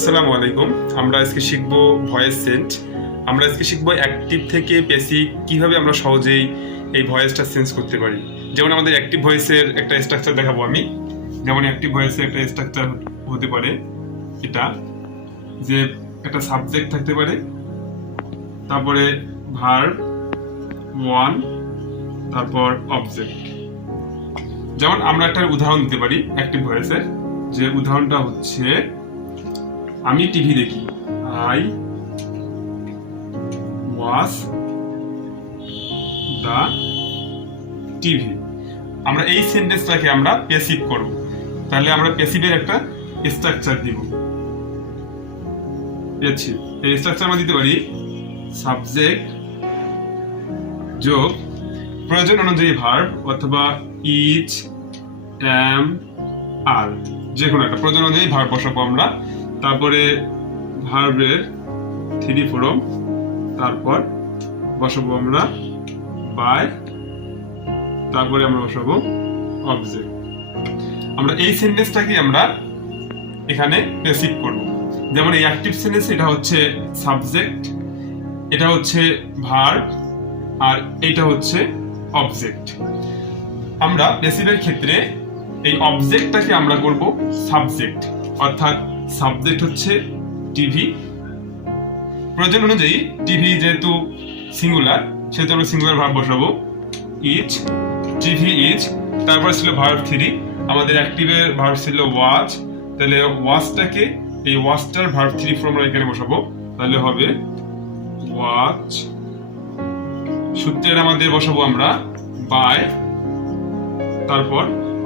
আসসালামু আলাইকুম। আমরা আজকে শিখব ভয়েস চেঞ্জ। আমরা আজকে শিখব অ্যাক্টিভ থেকে প্যাসিভ কিভাবে আমরা সহজেই এই ভয়েসটা চেঞ্জ করতে পারি। যেমন আমাদের অ্যাক্টিভ ভয়েসের একটা স্ট্রাকচার দেখাবো আমি। যেমন অ্যাক্টিভ ভয়েসের একটা স্ট্রাকচার হতে পারে এটা, যে একটা সাবজেক্ট থাকতে পারে, তারপরে ভার্ব ওয়ান, তারপর অবজেক্ট। যেমন আমরা একটা উদাহরণ দিতে পারি অ্যাক্টিভ ভয়েসের, যে উদাহরণটা হচ্ছে আমি টিভি দেখি। I watch the TV. আমরা এই সেন্টেন্সটাকে আমরা প্যাসিভ করব। তাহলে আমরা প্যাসিভের একটা স্ট্রাকচার দিব। এই স্ট্রাকচার আমরা দিতে পারি সাবজেক্ট যোগ প্রয়োজন অনুযায়ী ভার্ব অথবা ইজ, এম, আর, যে কোনো একটা প্রয়োজন অনুযায়ী ভার্ব বসাবো আমরা। তারপরে ভার্বের থ্রি ফর্ম, তারপর বসাবো আমরা বাই, তারপরে আমরা বসাবো অবজেক্ট। আমরা এই সেন্টেন্সটাকে আমরা এখানে প্যাসিভ করব। যেমন এই অ্যাক্টিভ সেন্টেন্স, এটা হচ্ছে সাবজেক্ট, এটা হচ্ছে ভার্ব, আর এটা হচ্ছে অবজেক্ট। আমরা প্যাসিভের ক্ষেত্রে এই অবজেক্টটাকে আমরা করব সাবজেক্ট, অর্থাৎ সাবজেক্ট হচ্ছে টিভি। প্রয়োজন অনুযায়ী টিভি যেহেতু সিঙ্গুলার, সেহেতু আমরা সিঙ্গুলার ভার্ব বসাবো ইজ, টিভি ইজ। তারপর ছিল ভার্ব থ্রি, আমাদের অ্যাক্টিভের ভার্ব ছিল ওয়াচ, তাহলে ওয়াচটাকে এই ওয়াচটার ভার্ব থ্রি ফর্ম আমরা এখানে বসাবো, তাহলে হবে ওয়াচ। সূত্রের আমাদের বসাবো আমরা বাই, তারপর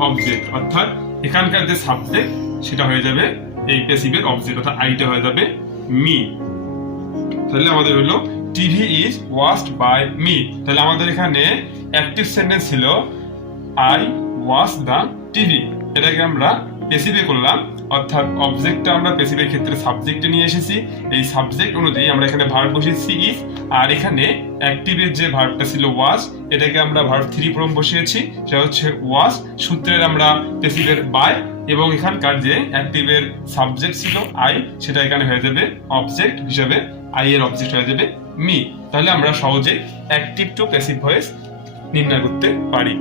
অবজেক্ট, অর্থাৎ এখানকার যে সাবজেক্ট সেটা হয়ে যাবে এই প্যাসিভের অবজেক্ট, অর্থাৎ আইটা হয়ে যাবে মি। তাহলে আমাদের হলো TV is watched by me. তাহলে আমাদের এখানে অ্যাক্টিভ সেন্টেন্স ছিল আই ওয়াচ দ্য টিভি, এটাকে আমরা প্যাসিভে করলাম, অর্থাৎ অবজেক্টটা আমরা প্যাসিভের ক্ষেত্রে সাবজেক্টে নিয়ে এসেছি। এই সাবজেক্ট অনুযায়ী আমরা এখানে ভার্ব বসিয়েছি ইজ, আর এখানে অ্যাক্টিভের যে ভার্বটা ছিল ওয়াচ, এটাকে আমরা ভার্ব থ্রি ফর্ম বসিয়েছি, সেটা হচ্ছে ওয়াচ। সূত্রের আমরা প্যাসিভের বাই, এবং এখানকার যে অ্যাক্টিভের সাবজেক্ট ছিল আই, সেটা এখানে হয়ে যাবে অবজেক্ট হিসেবে, আই এর অবজেক্ট হয়ে যাবে মি। তাহলে আমরা সহজে অ্যাক্টিভ টু প্যাসিভ ভয়েস নির্ণয় করতে পারি।